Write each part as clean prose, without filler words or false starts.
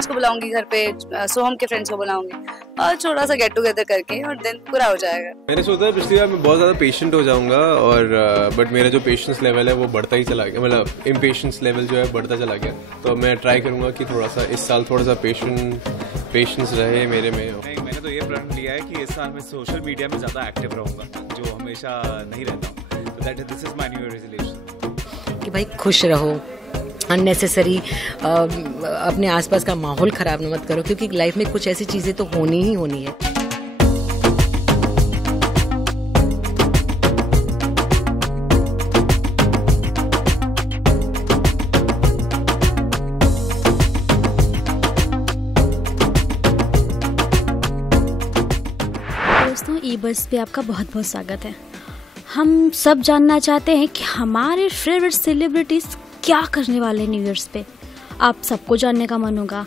Friends को बुलाऊंगी घर पे, सोहम के फ्रेंड्स को बुलाऊंगी और छोटा सा गेट टुगेदर करके और दिन पूरा हो जाएगा। मैंने सोचा है पिछली बार मैं बहुत ज़्यादा पेशेंट हो जाऊंगा और बट मेरा जो पेशेंस लेवल है वो बढ़ता ही चला गया, मतलब इम्पेशेंस लेवल जो है बढ़ता चला गया। तो मैं ट्राई करूँगा कि थोड़ा सा इस साल थोड़ा सा पेशेंस रहे मेरे में। मैंने तो ये प्रण लिया है कि इस साल मैं सोशल मीडिया में ज़्यादा एक्टिव रहूँगा, जो हमेशा नहीं रहता हूँ। तो that this is my new year resolution कि भाई खुश रहो, अननेसेसरी अपने आसपास का माहौल ख़राब मत करो, क्योंकि लाइफ में कुछ ऐसी चीज़ें तो होनी ही होनी है। दोस्तों, ई बस पे आपका बहुत बहुत स्वागत है। हम सब जानना चाहते हैं कि हमारे फेवरेट सेलिब्रिटीज़ क्या करने वाले न्यू ईयर्स पे। आप सबको जानने का मन होगा।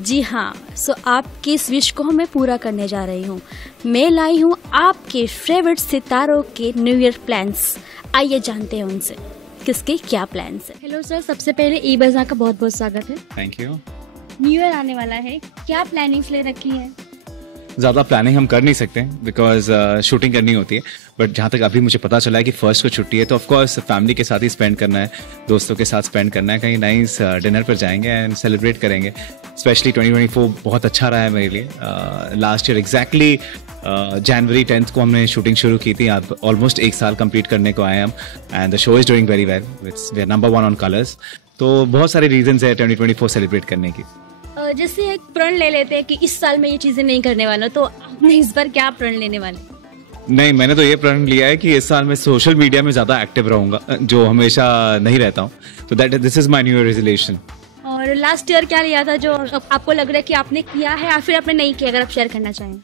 जी हाँ, सो आपकी इस विश को मैं पूरा करने जा रही हूँ। मैं लाई हूँ आपके फेवरेट सितारों के न्यू ईयर प्लान्स। आइए जानते हैं उनसे किसके क्या प्लान्स हैं। हेलो सर, सबसे पहले ई बज़ार का बहुत बहुत स्वागत है। Thank you. न्यू ईयर आने वाला है, क्या प्लानिंग्स ले रखी है? ज़्यादा प्लानिंग हम कर नहीं सकते बिकॉज शूटिंग करनी होती है, बट जहाँ तक अभी मुझे पता चला है कि फर्स्ट को छुट्टी है तो ऑफ कोर्स फैमिली के साथ ही स्पेंड करना है, दोस्तों के साथ स्पेंड करना है, कहीं नाइस डिनर पर जाएंगे एंड सेलिब्रेट करेंगे। स्पेशली 2024 बहुत अच्छा रहा है मेरे लिए। लास्ट ईयर एग्जैक्टली जनवरी 10 को हमने शूटिंग शुरू की थी, अब ऑलमोस्ट 1 साल कंप्लीट करने को आए हम and the show is doing very well, we are number 1 on Colors. तो बहुत सारे रीजंस है 2024 सेलिब्रेट करने की। जैसे एक प्रण ले लेते हैं कि इस साल में ये चीज़ें नहीं करने वाला, तो आपने इस बार क्या प्रण लेने वाले? नहीं, मैंने तो ये प्रण लिया है कि इस साल मैं सोशल मीडिया में ज़्यादा एक्टिव रहूँगा, जो हमेशा नहीं रहता हूँ। तो this is my new year resolution. और लास्ट ईयर क्या लिया था जो आपको लग रहा है कि आपने किया है या फिर आपने नहीं किया, अगर आप शेयर करना चाहें?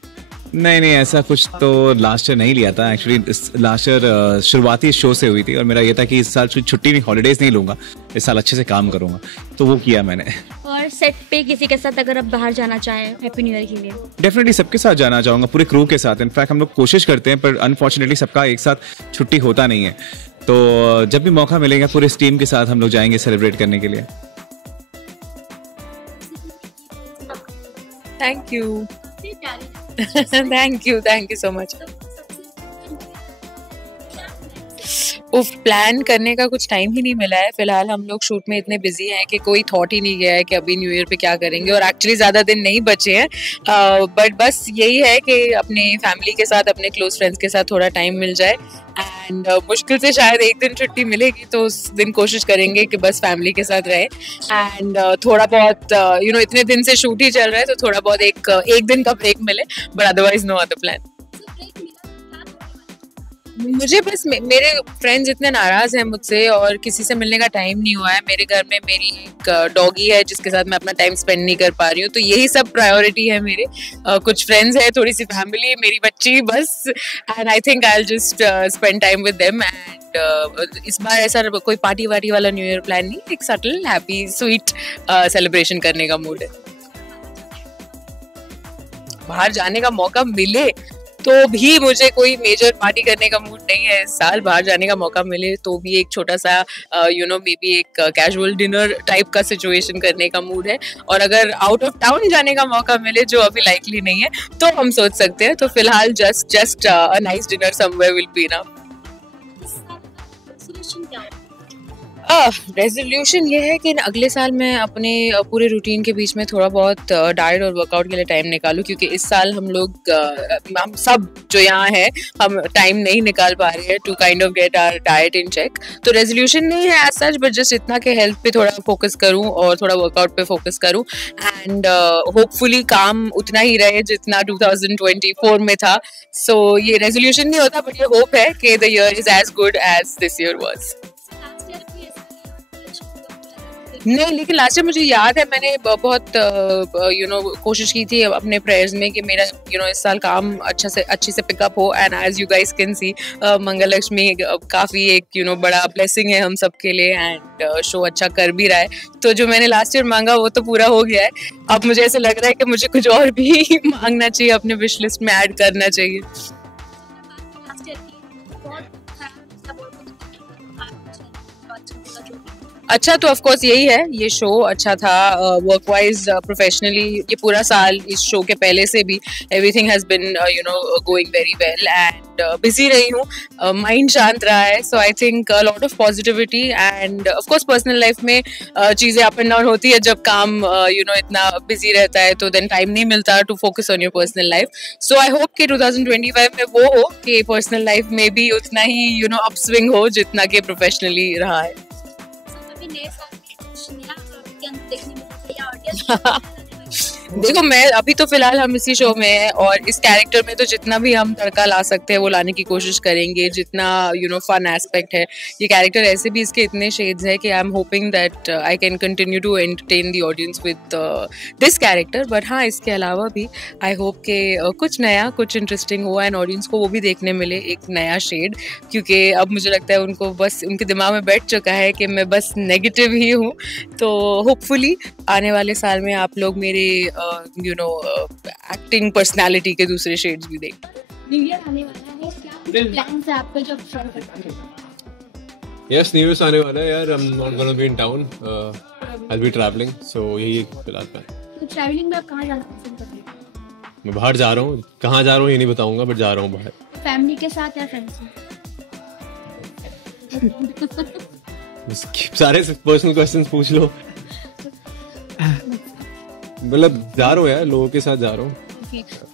नहीं, ऐसा कुछ तो लास्ट ईयर नहीं लिया था। एक्चुअली लास्ट ईयर शुरुआती शो से हुई थी और मेरा ये था कि इस साल छुट्टी नहीं, हॉलीडेज नहीं लूँगा, इस साल अच्छे से काम करूँगा, तो वो किया मैंने। और सेट पे किसी के साथ अगर आप बाहर जाना चाहें हैप्पी न्यू ईयर के लिए? डेफिनेटली सबके साथ जाना चाहूँगा, पूरे क्रू के साथ। इनफैक्ट हम लोग कोशिश करते हैं पर अनफॉर्चुनेटली सबका एक साथ छुट्टी होता नहीं है, तो जब भी मौका मिलेगा पूरे टीम के साथ हम लोग जाएंगे सेलिब्रेट करने के लिए। Thank you thank you so much. Plan करने का कुछ टाइम ही नहीं मिला है। फिलहाल हम लोग शूट में इतने बिजी हैं कि कोई थॉट ही नहीं गया है कि अभी न्यू ईयर पे क्या करेंगे, और एक्चुअली ज़्यादा दिन नहीं बचे हैं। बट बस यही है कि अपने फैमिली के साथ, अपने क्लोज फ्रेंड्स के साथ थोड़ा टाइम मिल जाए एंड मुश्किल से शायद एक दिन छुट्टी मिलेगी, तो उस दिन कोशिश करेंगे कि बस फैमिली के साथ रहे एंड थोड़ा बहुत इतने दिन से शूट ही चल रहा है तो थोड़ा बहुत एक दिन का ब्रेक मिले, but otherwise no other plan. मुझे बस मेरे फ्रेंड्स इतने नाराज हैं मुझसे और किसी से मिलने का टाइम नहीं हुआ है। मेरे घर में मेरी एक डॉगी है जिसके साथ मैं अपना टाइम स्पेंड नहीं कर पा रही हूँ, तो यही सब प्रायोरिटी है मेरे। कुछ फ्रेंड्स है, थोड़ी सी फैमिली, मेरी बच्ची, बस। And I think I will just spend time with them and इस बार ऐसा कोई पार्टी वार्टी वाला न्यू ईयर प्लान नहीं, एक सटल हैप्पी स्वीट सेलिब्रेशन करने का मूड है। बाहर जाने का मौका मिले तो भी मुझे कोई मेजर पार्टी करने का मूड नहीं है इस साल। बाहर जाने का मौका मिले तो भी एक छोटा सा मे बी एक कैजुअल डिनर टाइप का सिचुएशन करने का मूड है। और अगर आउट ऑफ टाउन जाने का मौका मिले, जो अभी लाइकली नहीं है, तो हम सोच सकते हैं। तो फिलहाल just a nice dinner somewhere will be enough. Resolution ये है कि अगले साल मैं अपने पूरे रूटीन के बीच में थोड़ा बहुत डाइट और वर्कआउट के लिए टाइम निकालूं, क्योंकि इस साल हम सब जो यहाँ हैं हम टाइम नहीं निकाल पा रहे हैं to kind of get our diet in check. तो रेजोल्यूशन नहीं है एज सच, बट जस्ट इतना कि हेल्थ पे थोड़ा फोकस करूं और थोड़ा वर्कआउट पे फोकस करूं एंड होपफुली काम उतना ही रहे जितना 2024 में था। सो ये रेजोल्यूशन नहीं होता, बट ये होप है कि the year is as good as this year was. नहीं, लेकिन लास्ट ईयर मुझे याद है मैंने बहुत कोशिश की थी अपने प्रेयर्स में कि मेरा इस साल काम अच्छे से पिकअप हो। And as you guys can see Mangalakshmi काफ़ी एक बड़ा ब्लेसिंग है हम सब के लिए एंड शो अच्छा कर भी रहा है। तो जो मैंने लास्ट ईयर मांगा वो तो पूरा हो गया है। अब मुझे ऐसा लग रहा है कि मुझे कुछ और भी मांगना चाहिए, अपने विश लिस्ट में ऐड करना चाहिए। अच्छा तो ऑफ कोर्स यही है, ये शो अच्छा था वर्क वाइज, प्रोफेशनली। ये पूरा साल इस शो के पहले से भी everything has been you know going very well and busy रही हूँ, माइंड शांत रहा है। So I think lot of positivity and of course personal life में चीज़ें अप एंड डाउन होती है जब काम यू नो इतना बिजी रहता है, तो देन टाइम नहीं मिलता to focus on your personal life. So I hope कि 2025 में वो हो कि पर्सनल लाइफ में भी उतना ही यू नो अपस्विंग हो जितना कि प्रोफेशनली रहा है। देखो मैं अभी तो फिलहाल हम इसी शो में है और इस कैरेक्टर में तो जितना भी हम तड़का ला सकते हैं वो लाने की कोशिश करेंगे, जितना यू नो फन एस्पेक्ट है। ये कैरेक्टर ऐसे भी इसके इतने शेड्स है कि I am hoping that I can continue to entertain the audience with this character. But हाँ, इसके अलावा भी आई होप के कुछ नया, कुछ इंटरेस्टिंग हो एंड ऑडियंस को वो भी देखने मिले, एक नया शेड। क्योंकि अब मुझे लगता है उनको बस उनके दिमाग में बैठ चुका है कि मैं बस नेगेटिव ही हूँ। तो होपफुली आने वाले साल में आप लोग मेरे यू नो एक्टिंग पर्सनालिटी के दूसरे शेड्स भी देख। न्यू ईयर आने वाला है, क्या प्लान्स है आपके जो यस, न्यू ईयर आने वाला है यार। I'm not gonna be in town. I'll be traveling. So यही फिलहाल प्लान। तो ट्रैवलिंग में आप कहाँ जाना पसंद करते हैं? मैं बाहर जा रहा हूँ, कहाँ जा रहा हूँ ये नहीं बताऊंगा, बट जा रहा हूँ बाहर। फैमिली के साथ या फ्रेंड्स में? सारे पर्सनल क्वेश्चंस पूछ लो। मतलब जा रहा हूँ यार, लोगों के साथ जा रहा हूँ।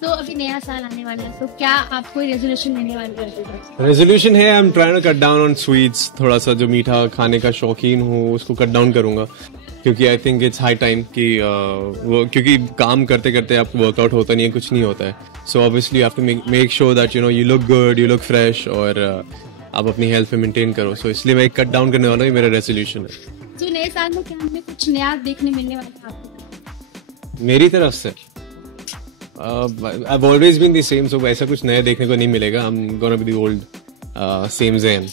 तो अभी नया साल आने वाला है, तो क्या आप कोई रेजोल्यूशन लेने वाले हैं? रेजोल्यूशन है, I am trying to cut down on sweets. थोड़ा सा जो मीठा खाने का शौकीन हूँ उसको कट डाउन करूंगा, क्योंकि I think it's high time कि वो, क्योंकि काम करते करते आपको वर्कआउट होता नहीं है, कुछ नहीं होता है। So obviously you have to make sure that you know you look good, you look fresh, और आप अपनी हेल्थ पे मेंटेन करो। सो इसलिए मैं कट डाउन करने वाला हूँ, मेरा रेजोल्यूशन है। तो नए साल में क्या हमें कुछ नया देखने मिलने वाला है आपको? मेरी तरफ से I've always been the same, so ऐसा कुछ नया देखने को नहीं मिलेगा। I'm gonna be the old same Zayn।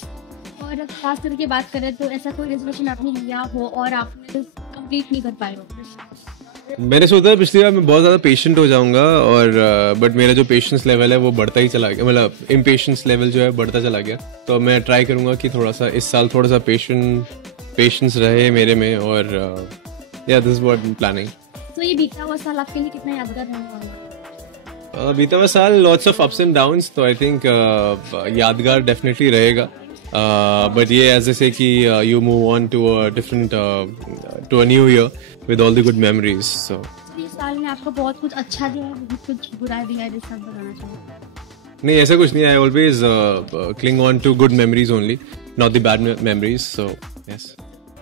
और खास करके बात करें तो ऐसा कोई रेजोल्यूशन आपने लिया हो और आपने कंप्लीट नहीं कर पाए हो? मैंने सोचा पिछली बार मैं बहुत ज़्यादा पेशेंट हो जाऊंगा, और बट मेरा जो पेशेंस लेवल है वो बढ़ता ही चला गया, मतलब इम्पेशेंस लेवल जो है बढ़ता चला गया। तो मैं ट्राई करूंगा कि थोड़ा सा इस साल थोड़ा सा पेशेंस रहे मेरे में, और या this is what I am planning. तो ये बीता हुआ साल आपके लिए कितना यादगार रहने वाला है? बीता हुआ साल lots of ups and downs, तो आई थिंक यादगार डेफिनेटली रहेगा। बट ये ऐसे से कि you move on to a different to a new year with all the good memories. So इस साल में आपको बहुत कुछ अच्छा दिया है, बहुत कुछ बुरा दिया है, जिसका बताना चाहिए? नहीं, ऐसा कुछ नहीं। I always cling on to good memories only, not the bad memories. So yes,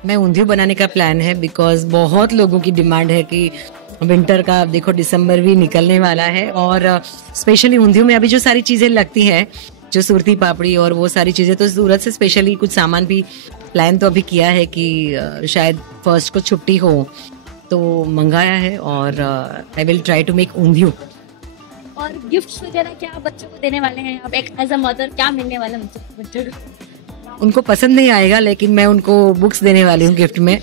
मैं ऊंधियो बनाने का प्लान है, बिकॉज बहुत लोगों की डिमांड है कि विंटर का, देखो दिसंबर भी निकलने वाला है, और स्पेशली ऊंधियो में अभी जो सारी चीज़ें लगती हैं, जो सुरती पापड़ी और वो सारी चीज़ें, तो सूरत से स्पेशली कुछ सामान भी प्लान तो अभी किया है कि शायद फर्स्ट को छुट्टी हो तो मंगाया है, और I will try to make undhiyu. और गिफ्ट्स वगैरह क्या बच्चों को देने वाले हैं आप? एक एज अ मदर क्या मिलने वाला है बच्चों को? उनको पसंद नहीं आएगा, लेकिन मैं उनको बुक्स देने वाली हूँ गिफ्ट में।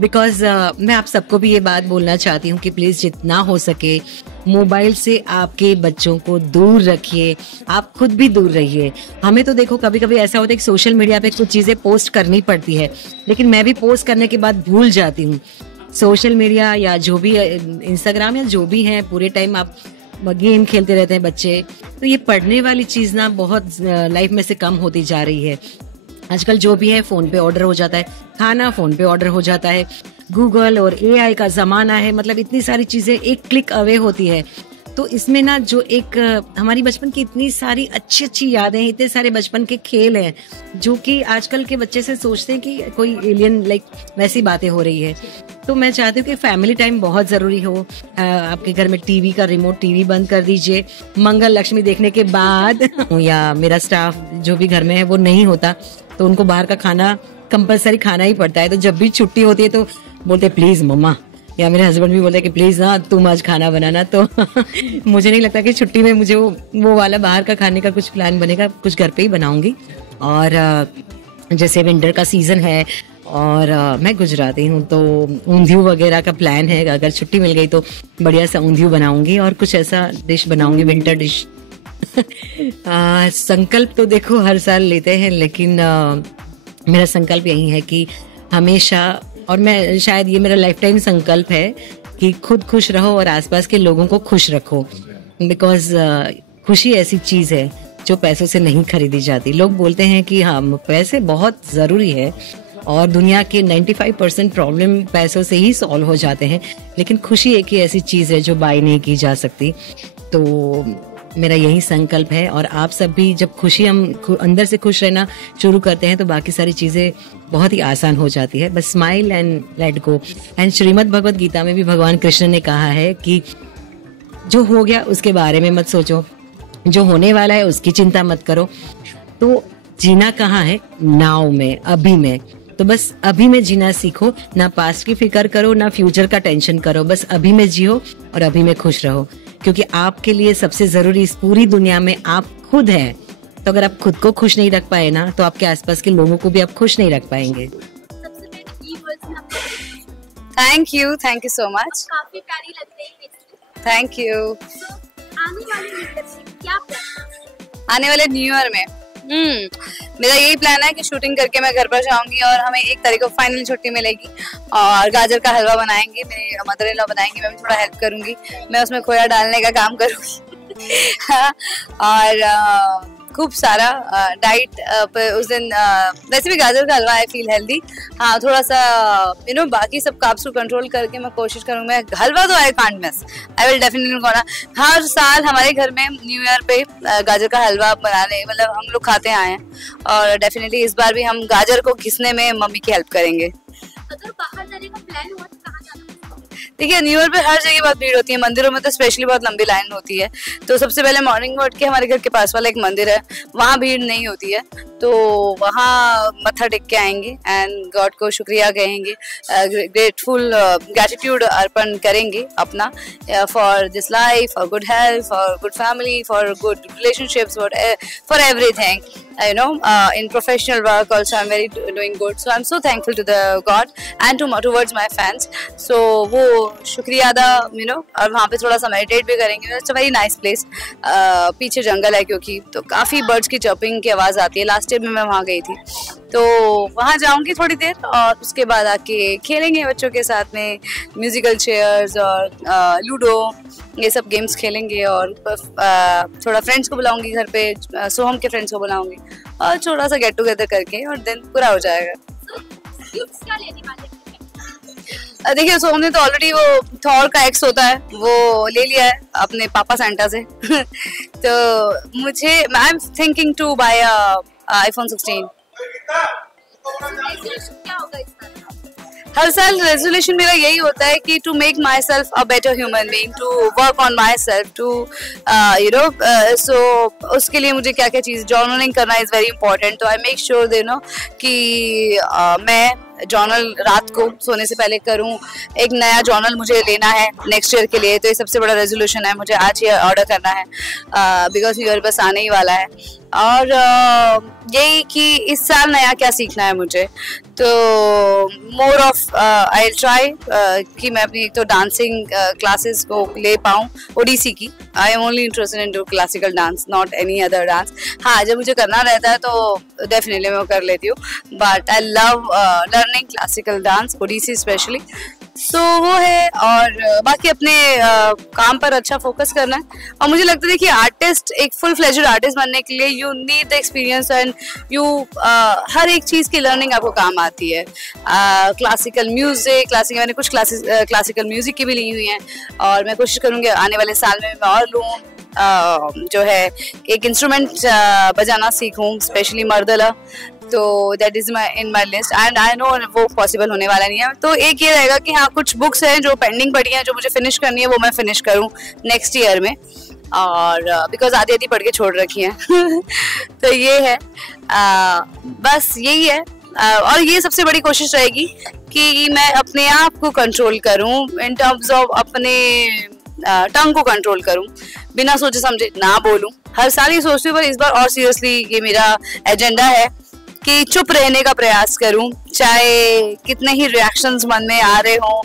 बिकॉज मैं आप सबको भी ये बात बोलना चाहती हूँ कि प्लीज़ जितना हो सके मोबाइल से आपके बच्चों को दूर रखिए, आप खुद भी दूर रहिए। हमें तो देखो कभी कभी ऐसा होता है कि सोशल मीडिया पे कुछ चीज़ें पोस्ट करनी पड़ती है, लेकिन मैं भी पोस्ट करने के बाद भूल जाती हूँ। सोशल मीडिया या जो भी इंस्टाग्राम या जो भी है, पूरे टाइम आप गेम खेलते रहते हैं बच्चे, तो ये पढ़ने वाली चीज़ ना बहुत लाइफ में से कम होती जा रही है। आजकल जो भी है फ़ोन पे ऑर्डर हो जाता है, खाना फ़ोन पे ऑर्डर हो जाता है, गूगल और एआई का ज़माना है, मतलब इतनी सारी चीज़ें एक क्लिक अवे होती है। तो इसमें ना जो एक हमारी बचपन की इतनी सारी अच्छी अच्छी यादें हैं, इतने सारे बचपन के खेल हैं, जो कि आजकल के बच्चे से सोचते हैं कि कोई एलियन लाइक वैसी बातें हो रही है। तो मैं चाहती हूँ कि फैमिली टाइम बहुत ज़रूरी हो। आपके घर में टीवी का रिमोट टीवी बंद कर दीजिए मंगल लक्ष्मी देखने के बाद। या मेरा स्टाफ जो भी घर में है वो नहीं होता, तो उनको बाहर का खाना कंपलसरी खाना ही पड़ता है। तो जब भी छुट्टी होती है तो बोलते प्लीज़ मम्मा, या मेरे हस्बैंड भी बोलते हैं कि प्लीज़ ना तुम आज खाना बनाना। तो मुझे नहीं लगता कि छुट्टी में मुझे वो वाला बाहर का खाने का कुछ प्लान बनेगा, कुछ घर पे ही बनाऊंगी। और जैसे विंटर का सीज़न है और मैं गुजराती हूँ, तो ऊंधियू वगैरह का प्लान है। अगर छुट्टी मिल गई तो बढ़िया सा ऊंधियू बनाऊंगी और कुछ ऐसा डिश बनाऊंगी, विंटर डिश। संकल्प तो देखो हर साल लेते हैं, लेकिन मेरा संकल्प यही है कि हमेशा, और मैं शायद ये मेरा लाइफ टाइम संकल्प है कि खुद खुश रहो और आसपास के लोगों को खुश रखो, बिकॉज खुशी ऐसी चीज है जो पैसों से नहीं खरीदी जाती। लोग बोलते हैं कि हाँ पैसे बहुत ज़रूरी है और दुनिया के 95% प्रॉब्लम पैसों से ही सॉल्व हो जाते हैं, लेकिन खुशी एक ही ऐसी चीज़ है जो बाय नहीं की जा सकती। तो मेरा यही संकल्प है, और आप सब भी जब खुशी हम अंदर से खुश रहना शुरू करते हैं तो बाकी सारी चीज़ें बहुत ही आसान हो जाती है। बस smile and let go. And Shrimad Bhagavad Gita में भी भगवान कृष्ण ने कहा है कि जो हो गया उसके बारे में मत सोचो, जो होने वाला है उसकी चिंता मत करो। तो जीना कहाँ है? नाउ में, अभी में। तो बस अभी में जीना सीखो, ना पास्ट की फिक्र करो ना फ्यूचर का टेंशन करो, बस अभी में जियो और अभी में खुश रहो, क्योंकि आपके लिए सबसे जरूरी इस पूरी दुनिया में आप खुद हैं। तो अगर आप खुद को खुश नहीं रख पाए ना, तो आपके आसपास के लोगों को भी आप खुश नहीं रख पाएंगे। Thank you so much. काफी प्यारी लग रही है। Thank you. आने वाले न्यू ईयर में मेरा यही प्लान है कि शूटिंग करके मैं घर पर जाऊंगी और हमें 1 तारीख को फाइनल छुट्टी मिलेगी और गाजर का हलवा बनाएंगे, मेरे मदर इन लॉ बनाएंगे, मैं भी थोड़ा हेल्प करूंगी, मैं उसमें खोया डालने का काम करूंगी और खूब सारा डाइट उस दिन वैसे भी गाजर का हलवा आई फील हेल्दी। हाँ, थोड़ा सा बाकी सब कार्ब्स को कंट्रोल करके मैं कोशिश करूँगी। मैं हलवा तो I can't miss, I will definitely gonna. हर साल हमारे घर में न्यू ईयर पे गाजर का हलवा बनाने मतलब हम लोग खाते आए हैं और डेफिनेटली इस बार भी हम गाजर को घिसने में मम्मी की हेल्प करेंगे। अगर बाहर जाने का प्लान हुआ तो कहाँ जाना? देखिए, न्यू ईयर पे हर जगह बहुत भीड़ होती है, मंदिरों में तो स्पेशली बहुत लंबी लाइन होती है। तो सबसे पहले मॉर्निंग में उठ के हमारे घर के पास वाला एक मंदिर है, वहाँ भीड़ नहीं होती है, तो वहाँ मत्था टेक के आएंगे एंड गॉड को शुक्रिया कहेंगे, ग्रेटिट्यूड अर्पण करेंगे अपना for this life, for good health, for good family, for good relationships, for everything. In professional work also I'm very doing good, so I'm so thankful to the God and towards my fans. So वो शुक्रिया अदा और वहाँ पे थोड़ा सा meditate भी करेंगे. It's a very nice place. पीछे जंगल है क्योंकि तो काफ़ी बर्ड्स की चर्पिंग की आवाज़ आती है. लास्ट ईयर में मैं वहाँ गई थी, तो वहाँ जाऊँगी थोड़ी देर और उसके बाद आके खेलेंगे बच्चों के साथ में म्यूजिकल चेयर्स और लूडो, ये सब गेम्स खेलेंगे और थोड़ा फ्रेंड्स को बुलाऊंगी घर पे, सोहम के फ्रेंड्स को बुलाऊंगी और थोड़ा सा गेट टुगेदर करके और दिन पूरा हो जाएगा. देखिए, सोहम ने तो ऑलरेडी वो थॉर का एक्स होता है वो ले लिया है अपने पापा सेंटा से. तो मुझे I am thinking to buy iPhone 16. हर साल रेजोल्यूशन मेरा यही होता है कि to make myself a better human being, to work on myself, to so उसके लिए मुझे क्या क्या चीज़ जर्नलिंग करना इज़ वेरी इंपॉर्टेंट. तो आई मेक श्योर कि मैं जर्नल रात को सोने से पहले करूं. एक नया जर्नल मुझे लेना है नेक्स्ट ईयर के लिए, तो ये सबसे बड़ा रेजोल्यूशन है, मुझे आज ही ऑर्डर करना है बिकॉज न्यू ईयर बस आने ही वाला है. और यही कि इस साल नया क्या सीखना है मुझे, तो मोर ऑफ आई ट्राई कि मैं अपनी एक तो डांसिंग क्लासेस को ले पाऊँ, ओडिसी की. I am only interested in to classical dance, not any other dance. हाँ, जब मुझे करना रहता है तो डेफिनेटली मैं वो कर लेती हूँ, but I love learning classical dance, Odissi specially. So वो है. और बाकी अपने काम पर अच्छा फोकस करना है. और मुझे लगता है देखिए, आर्टिस्ट एक फुल फ्लेज्ड आर्टिस्ट बनने के लिए you need the experience and you हर एक चीज़ की लर्निंग आपको काम आती है. क्लासिकल म्यूजिक, मैंने कुछ क्लासिकल म्यूजिक की भी ली हुई हैं और मैं कोशिश करूँगी आने वाले साल में मैं और लूँ जो है एक इंस्ट्रूमेंट बजाना सीखूँ, स्पेशली मर्दला. तो that is in my list and I know वो पॉसिबल होने वाला नहीं है. तो एक ये रहेगा कि हाँ, कुछ बुक्स हैं जो पेंडिंग पड़ी हैं जो मुझे फिनिश करनी है, वो मैं फिनिश करूँ नेक्स्ट ईयर में, और बिकॉज आधी पढ़ के छोड़ रखी हैं. तो ये है, बस यही है. और ये सबसे बड़ी कोशिश रहेगी कि मैं अपने आप को कंट्रोल करूँ इन टर्म्स ऑफ अपने टंग को कंट्रोल करूँ, बिना सोचे समझे ना बोलूँ. हर साल ये सोचती हूँ, पर इस बार और सीरियसली ये मेरा एजेंडा है कि चुप रहने का प्रयास करूं, चाहे कितने ही रिएक्शंस मन में आ रहे हों,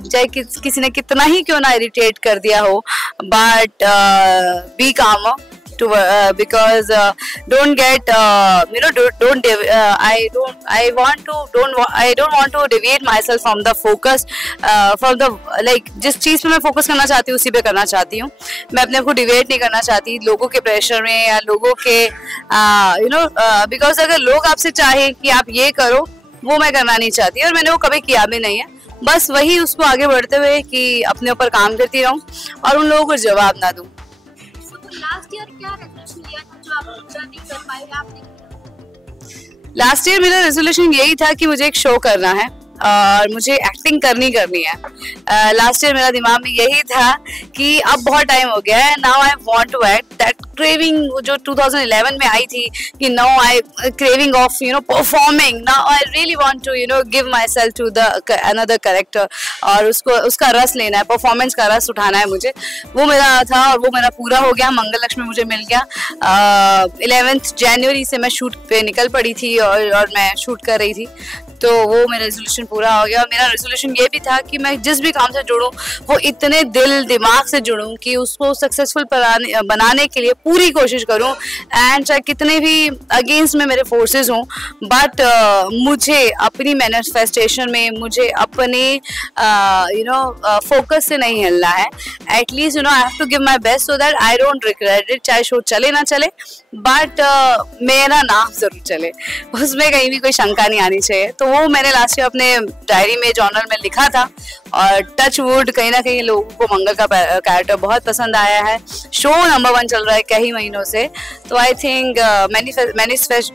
चाहे किसी ने कितना ही क्यों ना इरिटेट कर दिया हो, बट बी काम to because don't get you know don't I don't want to deviate myself from the focus from the like जिस चीज पे मैं फोकस करना चाहती हूँ उसी पे करना चाहती हूँ. मैं अपने आप को डिवेट नहीं करना चाहती लोगों के प्रेशर में या लोगों के यू नो बिकॉज अगर लोग आपसे चाहे कि आप ये करो वो मैं करना नहीं चाहती और मैंने वो कभी किया भी नहीं है. बस वही उसको आगे बढ़ते हुए कि अपने ऊपर काम करती रहूं और उन लोगों को जवाब ना दूं. लास्ट ईयर क्या रेजोल्यूशन लिया था जो आप पूरा नहीं कर पाए आपने? लास्ट ईयर मेरा रेजोल्यूशन यही था कि मुझे एक शो करना है और मुझे एक्टिंग करनी है. लास्ट ईयर मेरा दिमाग में यही था कि अब बहुत टाइम हो गया है. Now I want to act. That craving जो 2011 में आई थी कि now I craving of you know performing. Now I really want to you know give myself to the another character और उसका रस लेना है, परफॉर्मेंस का रस उठाना है मुझे. वो मेरा था और वो मेरा पूरा हो गया. मंगल लक्ष्मी मुझे मिल गया. 11 जनवरी से मैं शूट पे निकल पड़ी थी और मैं शूट कर रही थी. तो वो मेरा रेजोल्यूशन पूरा हो गया. और मेरा रेजोल्यूशन ये भी था कि मैं जिस भी काम से जुड़ूं वो इतने दिल दिमाग से जुड़ूं कि उसको सक्सेसफुल बनाने के लिए पूरी कोशिश करूं. एंड चाहे कितने भी अगेंस्ट में मेरे फोर्सेस हों बट मुझे अपनी मैनिफेस्टेशन में मुझे अपने यू नो फोकस से नहीं हिलना है. At least you know I have to give my best so that I don't regret it. चाहे शो चले ना चले बट मेरा नाम जरूर चले, उसमें कहीं भी कोई शंका नहीं आनी चाहिए. तो वो मैंने लास्ट ईयर अपने डायरी में जर्नल में लिखा था और टच वुड कहीं ना कहीं लोगों को मंगल का कैरेक्टर बहुत पसंद आया है. शो नंबर 1 चल रहा है कई महीनों से. तो I think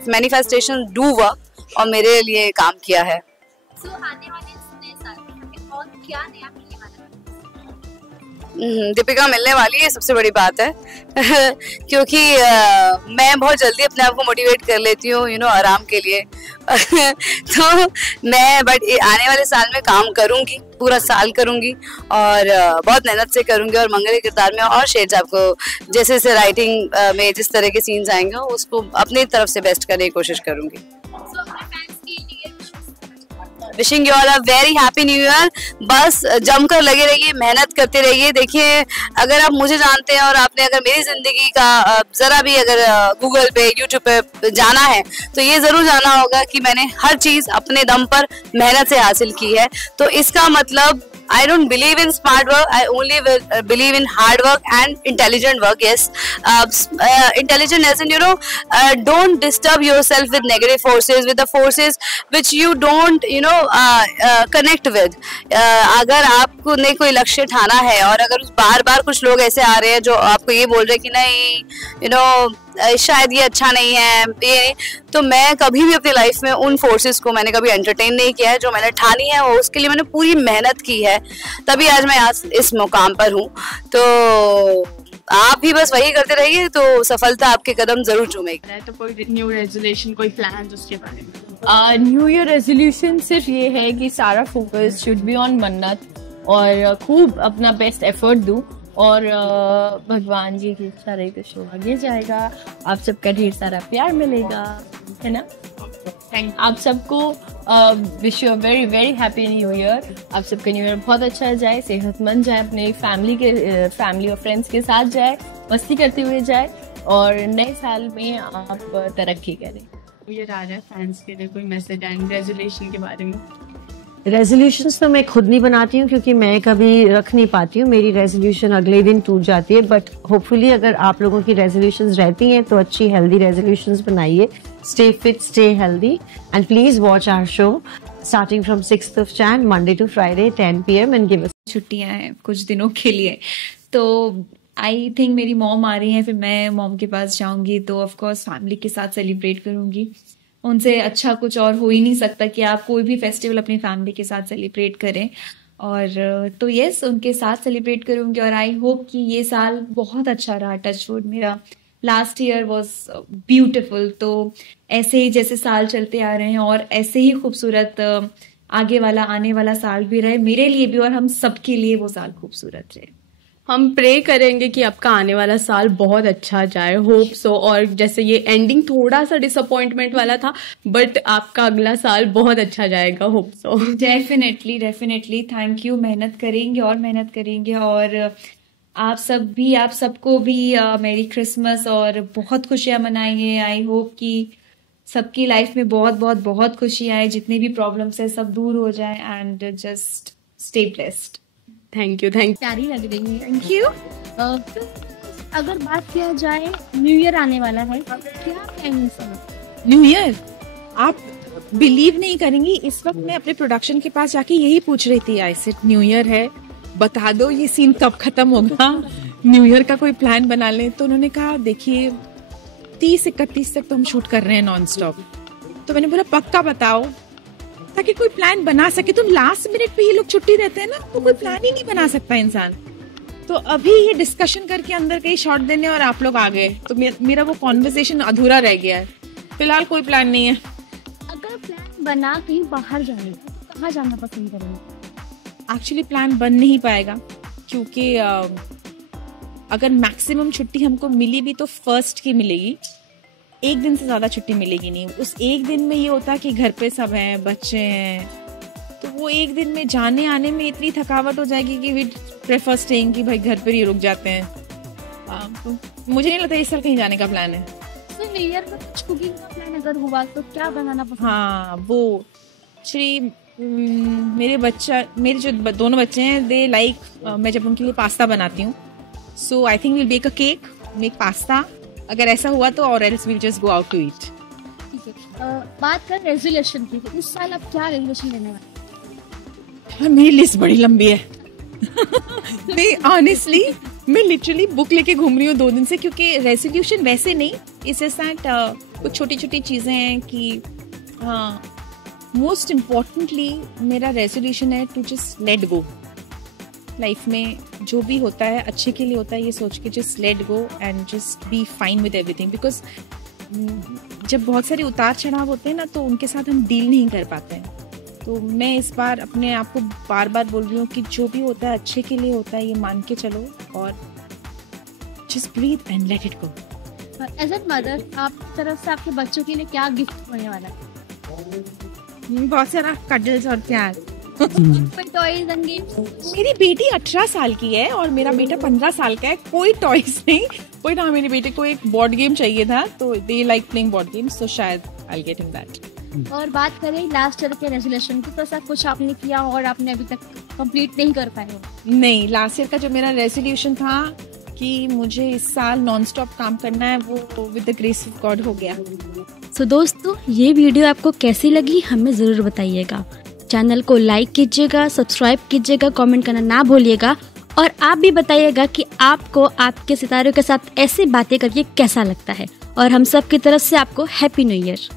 manifestation do work और मेरे लिए काम किया है. आने वाले नए साल में और क्या नया मिलने वाला है? दीपिका मिलने वाली है, सबसे बड़ी बात है. क्योंकि मैं बहुत जल्दी अपने आप को मोटिवेट कर लेती हूँ यू नो आराम के लिए. तो मैं बट आने वाले साल में काम करूंगी, पूरा साल करूंगी और बहुत मेहनत से करूंगी और मंगल के किरदार में और शेर साहब को जैसे जैसे राइटिंग में जिस तरह के सीन्स आएंगे उसको अपनी तरफ से बेस्ट करने की कोशिश करूंगी. Wishing you all a very happy new year. बस जमकर लगे रहिए, मेहनत करते रहिए. देखिए अगर आप मुझे जानते हैं और आपने अगर मेरी जिंदगी का जरा भी अगर गूगल पे यूट्यूब पे जाना है तो ये जरूर जाना होगा कि मैंने हर चीज अपने दम पर मेहनत से हासिल की है. तो इसका मतलब I don't believe in smart work. I only believe in hard work and intelligent work. Yes, intelligent as in you know, don't disturb yourself with negative forces, with the forces which you don't you know connect with. अगर आपको ने कोई लक्ष्य ठाना है और अगर बार बार कुछ लोग ऐसे आ रहे हैं जो आपको ये बोल रहे हैं कि नहीं you know शायद ये अच्छा नहीं है ये, तो मैं कभी भी अपनी लाइफ में उन फोर्सेस को मैंने कभी एंटरटेन नहीं किया है. जो मैंने ठानी है वो उसके लिए मैंने पूरी मेहनत की है, तभी आज मैं आज इस मुकाम पर हूँ. तो आप भी बस वही करते रहिए तो सफलता आपके कदम जरूर चूमेगी. तो कोई न्यू रेजोल्यूशन, कोई प्लान उसके बारे में? न्यू ईयर रेजोल्यूशन सिर्फ ये है कि सारा फोकस शुड बी ऑन मन्नत और खूब अपना बेस्ट एफर्ट दूं और भगवान जी की इच्छा रही तो शो आगे जाएगा. आप सबका ढेर सारा प्यार मिलेगा, है ना. थैंक आप सबको. Wish you a very very happy new year. आप सबका न्यू ईयर बहुत अच्छा जाए, सेहतमंद जाए, अपने फैमिली और फ्रेंड्स के साथ जाए, मस्ती करते हुए जाए और नए साल में आप तरक्की करें. ये आ रहा है फैंस के लिए कोई मैसेज एंड रेजोल्यूशन के बारे में? रेजोल्यूशंस तो मैं खुद नहीं बनाती हूँ क्योंकि मैं कभी रख नहीं पाती हूँ. मेरी रेजोल्यूशन अगले दिन टूट जाती है. बट होपफुली अगर आप लोगों की रेजोल्यूशंस रहती हैं तो अच्छी हेल्दी रेजोल्यूशंस बनाइए. Stay fit, stay healthy and please watch our show starting from 6th of Jan, Monday to Friday 10 PM and give us. छुट्टियां हैं कुछ दिनों के लिए तो आई थिंक मेरी मॉम आ रही हैं, फिर मैं मॉम के पास जाऊंगी तो ऑफ कोर्स फैमिली के साथ सेलिब्रेट करूंगी. उनसे अच्छा कुछ और हो ही नहीं सकता कि आप कोई भी फेस्टिवल अपनी फैमिली के साथ सेलिब्रेट करें. और तो यस उनके साथ सेलिब्रेट करूंगी और आई होप कि ये साल बहुत अच्छा रहा. टच वुड मेरा लास्ट ईयर वाज ब्यूटीफुल. तो ऐसे ही जैसे साल चलते आ रहे हैं और ऐसे ही खूबसूरत आगे वाला आने वाला साल भी रहे मेरे लिए भी और हम सबके लिए वो साल खूबसूरत रहे. हम प्रे करेंगे कि आपका आने वाला साल बहुत अच्छा जाए. Hope so. और जैसे ये एंडिंग थोड़ा सा डिसअपॉइंटमेंट वाला था बट आपका अगला साल बहुत अच्छा जाएगा. Hope so. Definitely definitely. Thank you. मेहनत करेंगे और आप सबको भी मेरी क्रिसमस और बहुत खुशियां मनाइए। आई होप कि सबकी लाइफ में बहुत बहुत बहुत खुशी आए, जितनी भी प्रॉब्लम्स है सब दूर हो जाए and just stay blessed. Thank you. प्यारी लग रही है, थैंक यू। अगर बात किया जाए न्यू ईयर आने वाला है, क्या प्लानिंग्स है? न्यू ईयर, आप बिलीव नहीं करेंगी, इस वक्त मैं अपने प्रोडक्शन के पास जाके यही पूछ रही थी, आई सेड न्यू ईयर है, बता दो ये सीन कब खत्म होगा, न्यू ईयर का कोई प्लान बना लें। तो उन्होंने कहा देखिए 30-31 तक तो हम शूट कर रहे हैं नॉन स्टॉप। तो मैंने बोला पक्का बताओ, ताकि कोई प्लान बना सके। तो लास्ट मिनट पे ये लोग छुट्टी देते हैं ना, तो कोई प्लान ही नहीं बना सकता इंसान। तो अभी ये डिस्कशन करके अंदर कहीं शॉट देने और आप लोग आ गए, तो मेरा वो कॉन्वर्सेशन अधूरा रह गया है। फिलहाल कोई प्लान नहीं है। अगर प्लान बना कहीं बाहर जाने का, तो कहाँ जाना पसंद करेंगे? एक्चुअली प्लान बन नहीं पाएगा, क्योंकि अगर मैक्सिमम छुट्टी हमको मिली भी तो फर्स्ट की मिलेगी, एक दिन से ज़्यादा छुट्टी मिलेगी नहीं। उस एक दिन में ये होता है कि घर पे सब हैं, बच्चे हैं, तो वो एक दिन में जाने आने में इतनी थकावट हो जाएगी कि वी प्रेफर स्टेइंग, कि भाई घर पर ही रुक जाते हैं। तो मुझे नहीं लगता इस साल कहीं जाने का प्लान है। तो न्यू ईयर में कुछ कुकिंग का प्लान अगर हुआ तो क्या बनाना पसंद? हाँ, वो मेरे जो दोनों बच्चे हैं, दे लाइक, मैं जब उनके लिए पास्ता बनाती हूँ, so I think will bake a cake, make pasta, अगर ऐसा हुआ तो, और else will just go out to eat. ठीक है, बात कर रेजोल्यूशन की, तो इस साल आप क्या रेजोल्यूशन लेने वाले? मेरी लिस्ट बड़ी लंबी है। नहीं, ऑनेस्टली मैं लिटरली बुक लेके घूम रही हूँ 2 दिन से, क्योंकि रेजोल्यूशन वैसे नहीं, इट्स जस्ट दैट कुछ छोटी छोटी चीज़ें हैं कि हाँ, मोस्ट इम्पॉर्टेंटली मेरा रेजोल्यूशन है to just let go. Life में जो भी होता है अच्छे के लिए होता है, ये सोच के just let go and just be fine with everything. Because जब बहुत सारे उतार चढ़ाव होते हैं ना, तो उनके साथ हम डील नहीं कर पाते हैं। तो मैं इस बार अपने आप को बार बार बोल रही हूँ कि जो भी होता है अच्छे के लिए होता है, ये मान के चलो और just breathe and let it go. As an mother, आपकी तरफ से आपके बच्चों के लिए क्या गिफ्ट होने वाला है? बहुत सारा कडल्स और प्यार। Toys and games? मेरी बेटी 18 साल की है और मेरा बेटा 15 साल का है। कोई टॉयज नहीं, कोई ना, मेरे बेटे को एक बोर्ड गेम चाहिए था, तो they like playing board games, so शायद I will get him that. और बात करें लास्ट ईयर के रेजोल्यूशन की, तो ऐसा कुछ आपने किया और आपने अभी तक कंप्लीट नहीं कर पाए हो? नहीं, लास्ट ईयर का जो मेरा रेजोल्यूशन था कि मुझे इस साल नॉन स्टॉप काम करना है, वो with the grace of God हो गया। सो दोस्तों, ये वीडियो आपको कैसी लगी हमें ज़रूर बताइएगा। चैनल को लाइक कीजिएगा, सब्सक्राइब कीजिएगा, कमेंट करना ना भूलिएगा, और आप भी बताइएगा कि आपको आपके सितारों के साथ ऐसी बातें करके कैसा लगता है। और हम सब की तरफ से आपको हैप्पी न्यू ईयर।